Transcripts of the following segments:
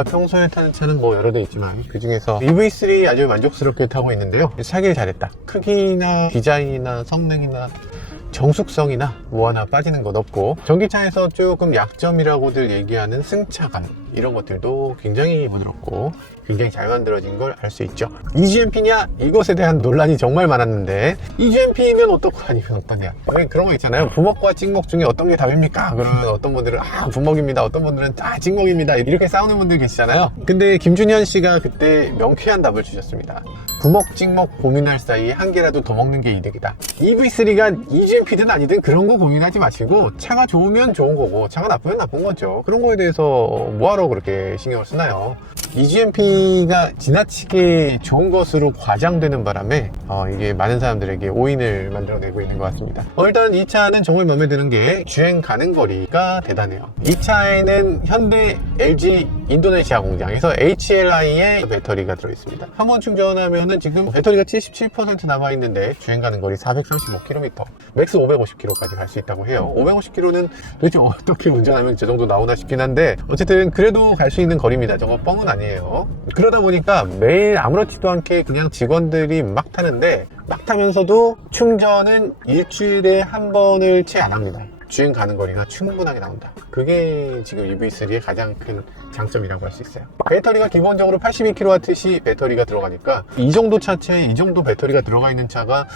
제가 평소에 타는 차는 뭐 여러 대 있지만 그 중에서 EV3 아주 만족스럽게 타고 있는데요. 사길 잘했다. 크기나 디자인이나 성능이나 정숙성이나 뭐 하나 빠지는 것 없고, 전기차에서 조금 약점이라고들 얘기하는 승차감 이런 것들도 굉장히 부드럽고 굉장히 잘 만들어진 걸 알 수 있죠. EGMP냐? 이것에 대한 논란이 정말 많았는데, EGMP면 어떻고 아니면 어떠냐, 그런 거 있잖아요. 부먹과 찍먹 중에 어떤 게 답입니까? 그러면 어떤 분들은 부먹입니다, 어떤 분들은 찍먹입니다, 이렇게 싸우는 분들 계시잖아요. 근데 김준현 씨가 그때 명쾌한 답을 주셨습니다. 부먹 찍먹 고민할 사이에 한 개라도 더 먹는 게 이득이다. EV3가 EGMP든 아니든 그런 거 고민하지 마시고, 차가 좋으면 좋은 거고 차가 나쁘면 나쁜 거죠. 그런 거에 대해서 뭐하러 그렇게 신경을 쓰나요? EGMP가 지나치게 좋은 것으로 과장되는 바람에 이게 많은 사람들에게 오인을 만들어내고 있는 것 같습니다. 일단 이 차는 정말 마음에 드는 게 주행 가는 거리가 대단해요. 이 차에는 현대 LG 인도네시아 공장에서 HLI의 배터리가 들어있습니다. 한 번 충전하면은 지금 배터리가 77% 남아있는데 주행 가는 거리 435km, 맥스 550km까지 갈 수 있다고 해요. 550km는 도대체 어떻게 운전하면 저 정도 나오나 싶긴 한데, 어쨌든 그래도 갈 수 있는 거리입니다. 저거 뻥은 아니에요. 그러다 보니까 매일 아무렇지도 않게 그냥 직원들이 막 타는데, 막 타면서도 충전은 일주일에 한 번을 채 안 합니다. 주행 가는 거리가 충분하게 나온다. 그게 지금 EV3의 가장 큰 장점이라고 할 수 있어요. 배터리가 기본적으로 82kWh 배터리가 들어가니까 이 정도 차체에 이 정도 배터리가 들어가 있는 차가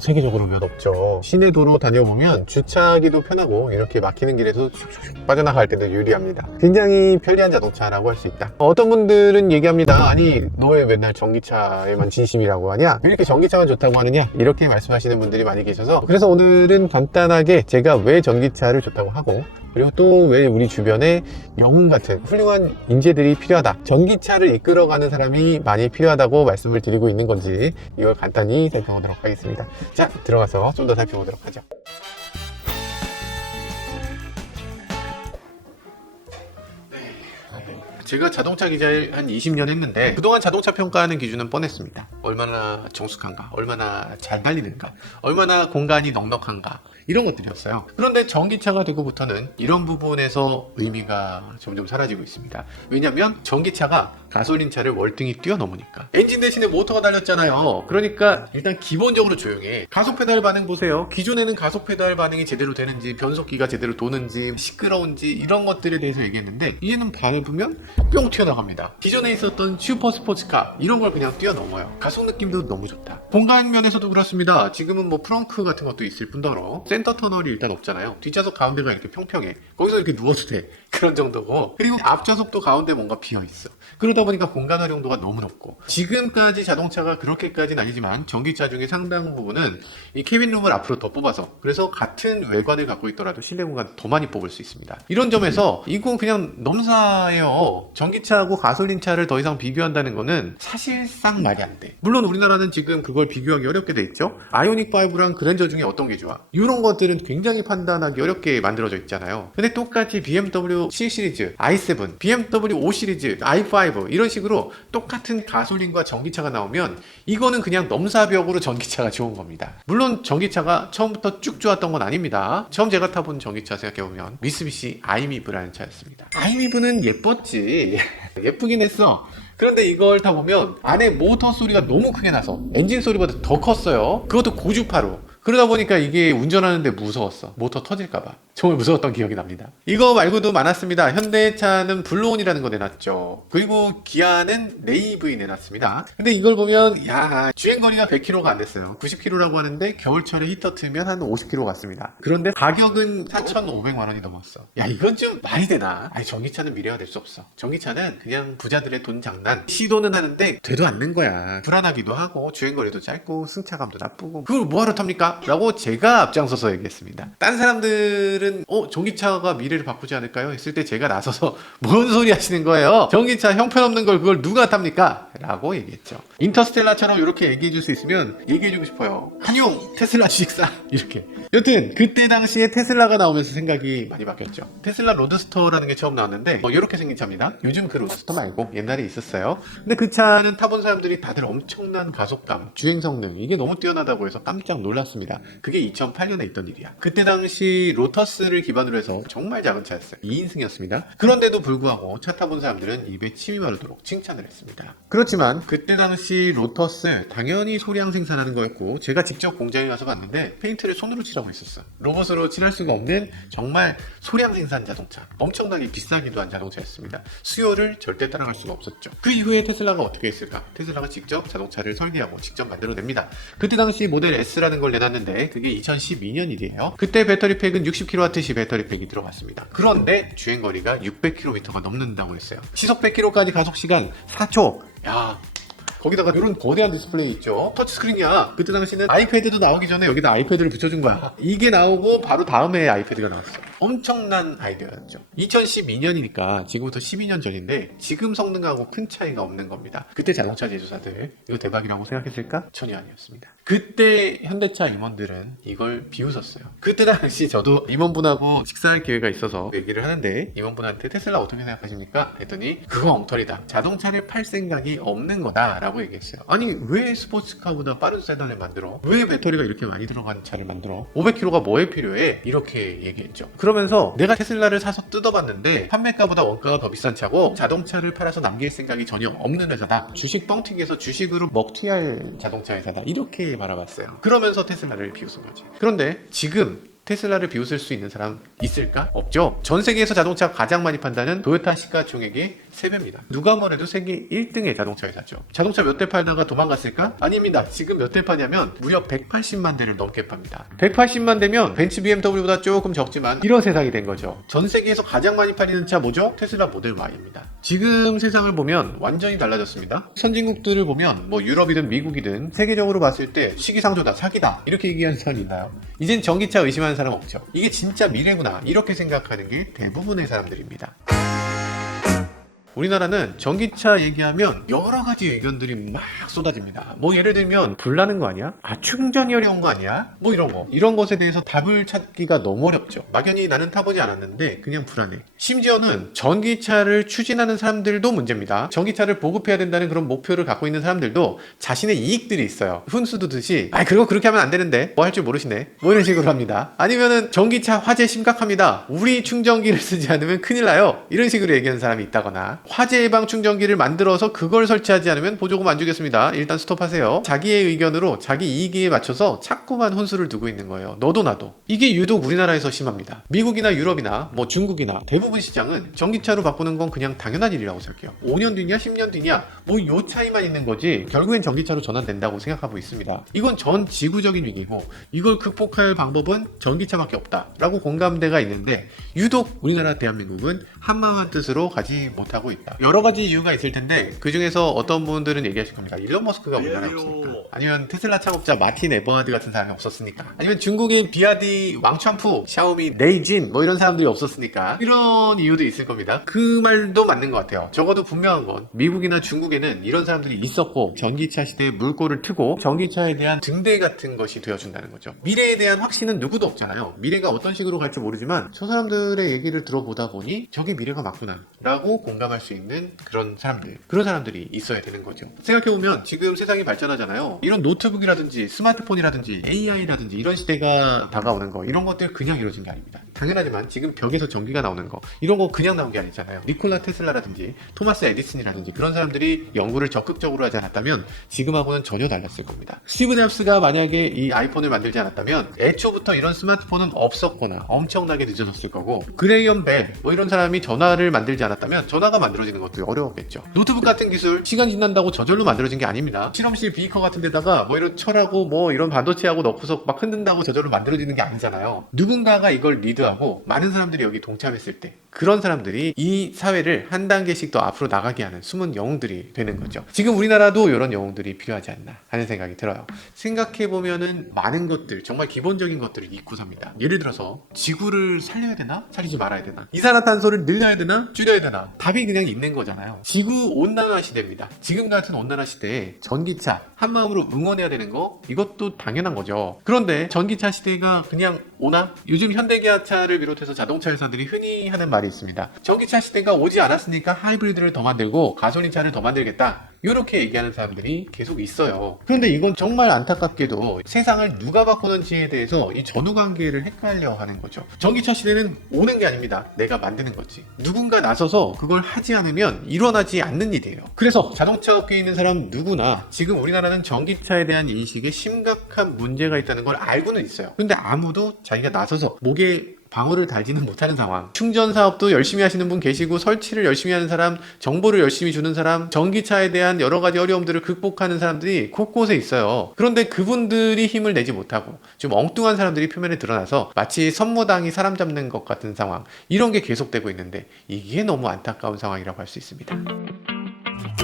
세계적으로 몇 없죠. 시내 도로 다녀보면 주차하기도 편하고 이렇게 막히는 길에서 슉슉슉 빠져나갈 때도 유리합니다. 굉장히 편리한 자동차라고 할 수 있다. 어떤 분들은 얘기합니다. 아니, 너 왜 맨날 전기차에만 진심이라고 하냐? 왜 이렇게 전기차만 좋다고 하느냐? 이렇게 말씀하시는 분들이 많이 계셔서, 그래서 오늘은 간단하게 제가 왜 전기차를 좋다고 하고, 그리고 또 왜 우리 주변에 영웅 같은 훌륭한 인재들이 필요하다, 전기차를 이끌어가는 사람이 많이 필요하다고 말씀을 드리고 있는 건지, 이걸 간단히 살펴보도록 하겠습니다. 자, 들어가서 좀 더 살펴보도록 하죠. 제가 자동차 기자를 한 20년 했는데, 그동안 자동차 평가하는 기준은 뻔했습니다. 얼마나 정숙한가, 얼마나 잘 달리는가, 얼마나 공간이 넉넉한가, 이런 것들이었어요. 그런데 전기차가 되고부터는 이런 부분에서 의미가 점점 사라지고 있습니다. 왜냐면 전기차가 가솔린차를 월등히 뛰어넘으니까. 엔진 대신에 모터가 달렸잖아요. 그러니까 일단 기본적으로 조용해. 가속 페달 반응 보세요. 기존에는 가속 페달 반응이 제대로 되는지, 변속기가 제대로 도는지, 시끄러운지, 이런 것들에 대해서 얘기했는데, 이제는 밟으면 뿅 튀어나갑니다. 기존에 있었던 슈퍼 스포츠카 이런 걸 그냥 뛰어넘어요. 가속 느낌도 너무 좋다. 공간 면에서도 그렇습니다. 지금은 뭐 프렁크 같은 것도 있을 뿐더러 센터 터널이 일단 없잖아요. 뒷좌석 가운데가 이렇게 평평해. 거기서 이렇게 누워도 돼. 그런 정도고, 그리고 앞좌석도 가운데 뭔가 비어있어. 그러다 보니까 공간 활용도가 너무 높고, 지금까지 자동차가 그렇게까지는 아니지만 전기차 중에 상당 부분은 이 캐빈룸을 앞으로 더 뽑아서, 그래서 같은 외관을 갖고 있더라도 실내 공간 더 많이 뽑을 수 있습니다. 이런 점에서 이건 그냥 넘사예요. 전기차하고 가솔린차를 더 이상 비교한다는 거는 사실상 말이 안 돼. 물론 우리나라는 지금 그걸 비교하기 어렵게 돼 있죠. 아이오닉5랑 그랜저 중에 어떤 게 좋아? 이런 것들은 굉장히 판단하기 어렵게 만들어져 있잖아요. 근데 똑같이 BMW 7 시리즈, i7, BMW 5 시리즈, i5 이런 식으로 똑같은 가솔린과 전기차가 나오면 이거는 그냥 넘사벽으로 전기차가 좋은 겁니다. 물론 전기차가 처음부터 쭉 좋았던 건 아닙니다. 처음 제가 타본 전기차 생각해보면 미쓰비시 아이미브라는 차였습니다. 아이미브는 예뻤지. 예쁘긴 했어. 그런데 이걸 타보면 안에 모터 소리가 너무 크게 나서 엔진 소리보다 더 컸어요. 그것도 고주파로. 그러다 보니까 이게 운전하는데 무서웠어. 모터 터질까봐. 정말 무서웠던 기억이 납니다. 이거 말고도 많았습니다. 현대차는 블루온이라는 거 내놨죠. 그리고 기아는 네이브 내놨습니다. 근데 이걸 보면 주행거리가 100km가 안 됐어요. 90km라고 하는데 겨울철에 히터 트면 한 50km 갔습니다. 그런데 가격은 4,500만 원이 넘었어. 이건 좀 말이 되나? 전기차는 미래화 될 수 없어. 전기차는 그냥 부자들의 돈 장난. 시도는 하는데 되도 않는 거야. 불안하기도 하고 주행거리도 짧고 승차감도 나쁘고, 그걸 뭐하러 탑니까? 라고 제가 앞장서서 얘기했습니다. 딴 사람들은 전기차가 미래를 바꾸지 않을까요? 했을 때 제가 나서서 뭔 소리 하시는 거예요? 전기차 형편없는 걸 그걸 누가 탑니까? 라고 얘기했죠. 인터스텔라처럼 이렇게 얘기해 줄 수 있으면 얘기해 주고 싶어요. 한용 테슬라 주식사 이렇게. 여튼 그때 당시에 테슬라가 나오면서 생각이 많이 바뀌었죠. 테슬라 로드스터라는 게 처음 나왔는데 이렇게 생긴 차입니다. 요즘 그 로드스터 말고 옛날에 있었어요. 근데 그 차는 타본 사람들이 다들 엄청난 가속감, 주행 성능 이게 너무 뛰어나다고 해서 깜짝 놀랐습니다. 그게 2008년에 있던 일이야. 그때 당시 로터스 로터스를 기반으로 해서 정말 작은 차였어요. 2인승이었습니다. 그런데도 불구하고 차 타본 사람들은 입에 침이 마르도록 칭찬을 했습니다. 그렇지만 그때 당시 로터스 당연히 소량 생산하는 거였고, 제가 직접 공장에 가서 봤는데 페인트를 손으로 칠하고 있었어. 로봇으로 칠할 수가 없는 정말 소량 생산 자동차, 엄청나게 비싸기도 한 자동차였습니다. 수요를 절대 따라갈 수가 없었죠. 그 이후에 테슬라가 어떻게 했을까? 테슬라가 직접 자동차를 설계하고 직접 만들어냅니다. 그때 당시 모델 S라는 걸 내놨는데 그게 2012년 일이에요. 그때 배터리 팩은 60kWh 배터리 팩이 들어갔습니다. 그런데 주행거리가 600km가 넘는다고 했어요. 시속 100km까지 가속시간 4초. 야, 거기다가 이런 거대한 디스플레이 있죠. 터치스크린이야. 그때 당시는 아이패드도 나오기 전에 여기다 아이패드를 붙여준 거야. 이게 나오고 바로 다음에 아이패드가 나왔어. 엄청난 아이디어였죠. 2012년이니까 지금부터 12년 전인데 지금 성능하고 큰 차이가 없는 겁니다. 그때 자동차 제조사들 이거 대박이라고 생각했을까? 전혀 아니었습니다. 그때 현대차 임원들은 이걸 비웃었어요. 그때 당시 저도 임원분하고 식사할 기회가 있어서 얘기를 하는데, 임원분한테 테슬라 어떻게 생각하십니까? 했더니 그거 엉터리다. 자동차를 팔 생각이 없는 거다 라고 얘기했어요. 아니, 왜 스포츠카보다 빠른 세단을 만들어? 왜 배터리가 이렇게 많이 들어간 차를 만들어? 500km가 뭐에 필요해? 이렇게 얘기했죠. 그러면서 내가 테슬라를 사서 뜯어봤는데 판매가보다 원가가 더 비싼 차고 자동차를 팔아서 남길 생각이 전혀 없는 회사다. 주식 뻥튀기해서 주식으로 먹튀할 자동차 회사다. 이렇게 바라봤어요. 그러면서 테슬라를 비웃은 거지. 그런데 지금 테슬라를 비웃을 수 있는 사람 있을까? 없죠. 전 세계에서 자동차 가장 많이 판다는 토요타 시가총액이 3배입니다. 누가 뭐래도 세계 1등의 자동차 회사죠. 자동차 몇 대 팔다가 도망갔을까? 아닙니다. 지금 몇 대 파냐면 무려 180만 대를 넘게 팝니다. 180만 대면 벤츠 BMW보다 조금 적지만 이런 세상이 된 거죠. 전 세계에서 가장 많이 팔리는 차 뭐죠? 테슬라 모델 Y입니다. 지금 세상을 보면 완전히 달라졌습니다. 선진국들을 보면 뭐 유럽이든 미국이든 세계적으로 봤을 때 시기상조다, 사기다 이렇게 얘기하는 사람이 있나요? 이젠 전기차 의심하는 사람 없죠. 이게 진짜 미래구나 이렇게 생각하는 게 대부분의 사람들입니다. 우리나라는 전기차 얘기하면 여러 가지 의견들이 막 쏟아집니다. 뭐 예를 들면 불나는 거 아니야? 아, 충전이 어려운 거 아니야? 뭐 이런 거. 이런 것에 대해서 답을 찾기가 너무 어렵죠. 막연히 나는 타보지 않았는데 그냥 불안해. 심지어는 전기차를 추진하는 사람들도 문제입니다. 전기차를 보급해야 된다는 그런 목표를 갖고 있는 사람들도 자신의 이익들이 있어요. 훈수 두듯이 아, 그리고 그렇게 하면 안 되는데 뭐 할 줄 모르시네. 뭐 이런 식으로 합니다. 아니면은 전기차 화재 심각합니다. 우리 충전기를 쓰지 않으면 큰일 나요. 이런 식으로 얘기하는 사람이 있다거나, 화재 예방 충전기를 만들어서 그걸 설치하지 않으면 보조금 안 주겠습니다. 일단 스톱하세요. 자기의 의견으로 자기 이익에 맞춰서 자꾸만 혼수를 두고 있는 거예요. 너도 나도. 이게 유독 우리나라에서 심합니다. 미국이나 유럽이나 뭐 중국이나 대부분 시장은 전기차로 바꾸는 건 그냥 당연한 일이라고 생각해요. 5년 뒤냐 10년 뒤냐 뭐 요 차이만 있는 거지 결국엔 전기차로 전환된다고 생각하고 있습니다. 이건 전 지구적인 위기고 이걸 극복할 방법은 전기차밖에 없다 라고 공감대가 있는데, 유독 우리나라 대한민국은 한마음 뜻으로 가지 못하고 있다. 여러 가지 이유가 있을 텐데 그 중에서 어떤 분들은 얘기하실 겁니다. 일론 머스크가 우리나라에 없으니까, 아니면 테슬라 창업자 마틴 에버하드 같은 사람이 없었으니까, 아니면 중국의 비아디 왕천푸, 샤오미 레이진 뭐 이런 사람들이 없었으니까, 이런 이유도 있을 겁니다. 그 말도 맞는 것 같아요. 적어도 분명한 건 미국이나 중국에는 이런 사람들이 있었고 전기차 시대에 물꼬를 트고 전기차에 대한 등대 같은 것이 되어준다는 거죠. 미래에 대한 확신은 누구도 없잖아요. 미래가 어떤 식으로 갈지 모르지만 저 사람들의 얘기를 들어보다 보니 저게 미래가 맞구나 라고 공감할 수 있는 그런 사람들이 있어야 되는 거죠. 생각해보면 지금 세상이 발전하잖아요. 이런 노트북이라든지 스마트폰이라든지 AI라든지 이런 시대가 다가오는 거, 이런 것들 그냥 이루어진 게 아닙니다. 당연하지만 지금 벽에서 전기가 나오는 거, 이런 거 그냥 나온 게 아니잖아요. 니콜라 테슬라라든지 토마스 에디슨이라든지 그런 사람들이 연구를 적극적으로 하지 않았다면 지금하고는 전혀 달랐을 겁니다. 스티브 잡스가 만약에 이 아이폰을 만들지 않았다면 애초부터 이런 스마트폰은 없었거나 엄청나게 늦어졌을 거고, 그레이엄 벨 뭐 이런 사람이 전화를 만들지 않았다면 전화가 만들어지는 것도 어려웠겠죠. 노트북 같은 기술 시간 지난다고 저절로 만들어진 게 아닙니다. 실험실 비커 같은 데다가 뭐 이런 철하고 뭐 이런 반도체하고 넣고서 막 흔든다고 저절로 만들어지는 게 아니잖아요. 누군가가 이걸 리드하고 많은 사람들이 여기 동참했을 때 그런 사람들이 이 사회를 한 단계씩 더 앞으로 나가게 하는 숨은 영웅들이 되는 거죠. 지금 우리나라도 이런 영웅들이 필요하지 않나 하는 생각이 들어요. 생각해보면은 많은 것들, 정말 기본적인 것들을 잊고 삽니다. 예를 들어서 지구를 살려야 되나? 살리지 말아야 되나? 이산화탄소를 늘려야 되나? 줄여야 되나? 답이 그냥 있는 거잖아요. 지구 온난화 시대입니다. 지금 같은 온난화 시대에 전기차 한마음으로 응원해야 되는 거, 이것도 당연한 거죠. 그런데 전기차 시대가 그냥 오나? 요즘 현대기아차를 비롯해서 자동차 회사들이 흔히 하는 말이 있습니다. 전기차 시대가 오지 않았으니까 하이브리드를 더 만들고 가솔린차를 더 만들겠다. 이렇게 얘기하는 사람들이 계속 있어요. 그런데 이건 정말 안타깝게도 세상을 누가 바꾸는지에 대해서 이 전후관계를 헷갈려 하는 거죠. 전기차 시대는 오는 게 아닙니다. 내가 만드는 거지. 누군가 나서서 그걸 하지 않으면 일어나지 않는 일이에요. 그래서 자동차 업계에 있는 사람 누구나 지금 우리나라는 전기차에 대한 인식에 심각한 문제가 있다는 걸 알고는 있어요. 근데 아무도 자기가 나서서 목에 방어를 달지는 못하는 상황. 충전 사업도 열심히 하시는 분 계시고, 설치를 열심히 하는 사람, 정보를 열심히 주는 사람, 전기차에 대한 여러 가지 어려움들을 극복하는 사람들이 곳곳에 있어요. 그런데 그분들이 힘을 내지 못하고 좀 엉뚱한 사람들이 표면에 드러나서 마치 선무당이 사람 잡는 것 같은 상황, 이런 게 계속되고 있는데 이게 너무 안타까운 상황이라고 할 수 있습니다.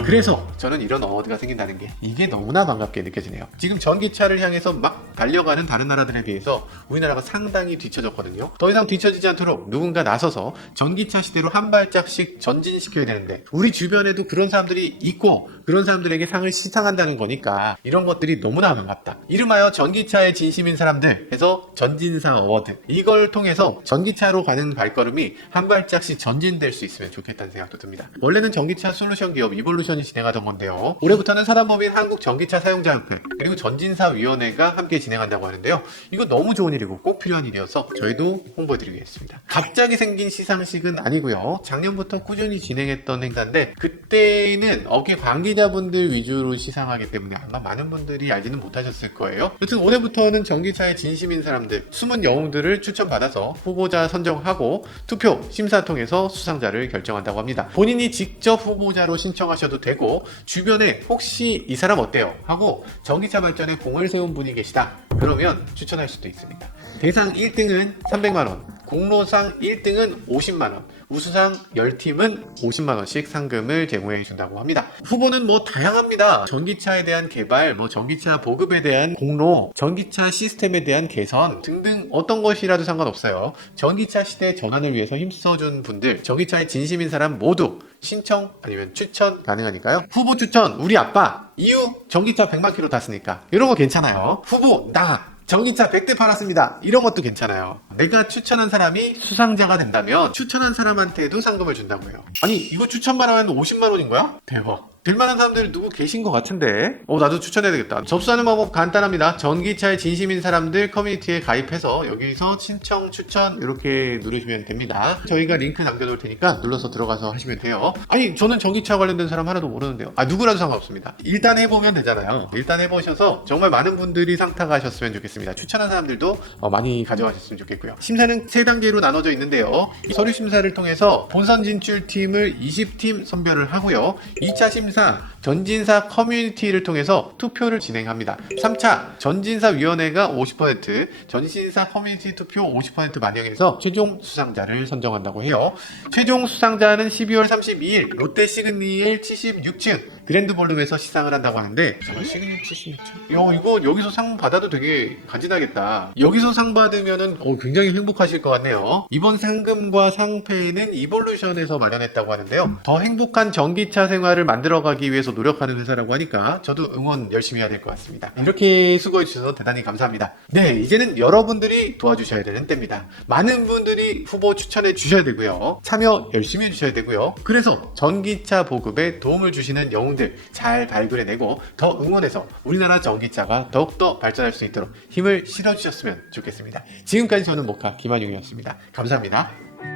그래서 저는 이런 어워드가 생긴다는 게 이게 너무나 반갑게 느껴지네요. 지금 전기차를 향해서 막 달려가는 다른 나라들에 비해서 우리나라가 상당히 뒤처졌거든요. 더 이상 뒤처지지 않도록 누군가 나서서 전기차 시대로 한 발짝씩 전진시켜야 되는데 우리 주변에도 그런 사람들이 있고 그런 사람들에게 상을 시상한다는 거니까 이런 것들이 너무나 반갑다. 이름하여 전기차의 진심인 사람들 해서 전진사 어워드, 이걸 통해서 전기차로 가는 발걸음이 한 발짝씩 전진될 수 있으면 좋겠다는 생각도 듭니다. 원래는 전기차 솔루션 기업 이볼루션이 진행하던 건데요, 올해부터는 사단법인 한국전기차 사용자협회 그리고 전진사위원회가 함께 진행한다고 하는데요, 이거 너무 좋은 일이고 꼭 필요한 일이어서 저희도 홍보해드리겠습니다. 갑자기 생긴 시상식은 아니고요, 작년부터 꾸준히 진행했던 행사인데 그때는 업계 관계자분들 위주로 시상하기 때문에 아마 많은 분들이 알지는 못하셨을 거예요. 여튼 올해부터는 전기차의 진심인 사람들, 숨은 영웅들을 추천받아서 후보자 선정하고 투표, 심사 통해서 수상자를 결정한다고 합니다. 본인이 직접 후보자로 신청하셔도 되고, 주변에 혹시 이 사람 어때요? 하고 전기차 발전에 공을 세운 분이 계시다 그러면 추천할 수도 있습니다. 대상 1등은 300만원, 공로상 1등은 50만원, 우수상 10팀은 50만원씩 상금을 제공해 준다고 합니다. 후보는 뭐 다양합니다. 전기차에 대한 개발, 전기차 보급에 대한 공로, 전기차 시스템에 대한 개선 등등 어떤 것이라도 상관없어요. 전기차 시대 전환을 위해서 힘써준 분들, 전기차의 진심인 사람 모두 신청 아니면 추천 가능하니까요. 후보 추천 우리 아빠, 이유 전기차 100만 킬로 탔으니까, 이런 거 괜찮아요. 후보 나 전기차 100대 팔았습니다, 이런 것도 괜찮아요. 내가 추천한 사람이 수상자가 된다면 추천한 사람한테도 상금을 준다고 해요. 아니 이거 추천받으면 50만 원인 거야? 대박. 될만한 사람들이 누구 계신 것 같은데 나도 추천해야 되겠다. 접수하는 방법 간단합니다. 전기차에 진심인 사람들 커뮤니티에 가입해서 여기서 신청, 추천 이렇게 누르시면 됩니다. 저희가 링크 남겨놓을 테니까 눌러서 들어가서 하시면 돼요. 아니 저는 전기차 관련된 사람 하나도 모르는데요. 누구라도 상관없습니다. 일단 해보면 되잖아요. 일단 해보셔서 정말 많은 분들이 상타가셨으면 좋겠습니다. 추천한 사람들도 많이 가져가셨으면 좋겠고요. 심사는 3단계로 나눠져 있는데요, 서류 심사를 통해서 본선 진출팀을 20팀 선별을 하고요, 2차 심사 전진사 커뮤니티를 통해서 투표를 진행합니다. 3차 전진사위원회가 50%, 전진사 커뮤니티 투표 50% 반영해서 최종 수상자를 선정한다고 해요. 최종 수상자는 12월 32일 롯데 시그니엘 76층 그랜드 볼룸에서 시상을 한다고 하는데, 정말 시그니엘 76층? 이거 여기서 상 받아도 되게 간지나겠다. 여기서 상 받으면은 굉장히 행복하실 것 같네요. 이번 상금과 상패는 이볼루션에서 마련했다고 하는데요, 더 행복한 전기차 생활을 만들어가기 위해서 노력하는 회사라고 하니까 저도 응원 열심히 해야 될 것 같습니다. 이렇게 수고해 주셔서 대단히 감사합니다. 네, 이제는 여러분들이 도와주셔야 되는 때입니다. 많은 분들이 후보 추천해 주셔야 되고요, 참여 열심히 해주셔야 되고요, 그래서 전기차 보급에 도움을 주시는 영웅들 잘 발굴해내고 더 응원해서 우리나라 전기차가 더욱더 발전할 수 있도록 힘을 실어주셨으면 좋겠습니다. 지금까지 저는 모카 김한용이었습니다. 감사합니다.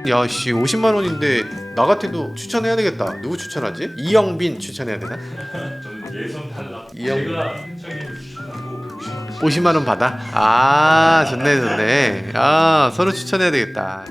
야씨 50만원인데 나 같아도 추천해야 되겠다. 누구 추천하지? 이영빈 추천해야 되나? 저는 예선 탈락. 이영빈. 제가 한창님을 추천하고 50만 원. 50만원 받아? 좋네. 서로 추천해야 되겠다.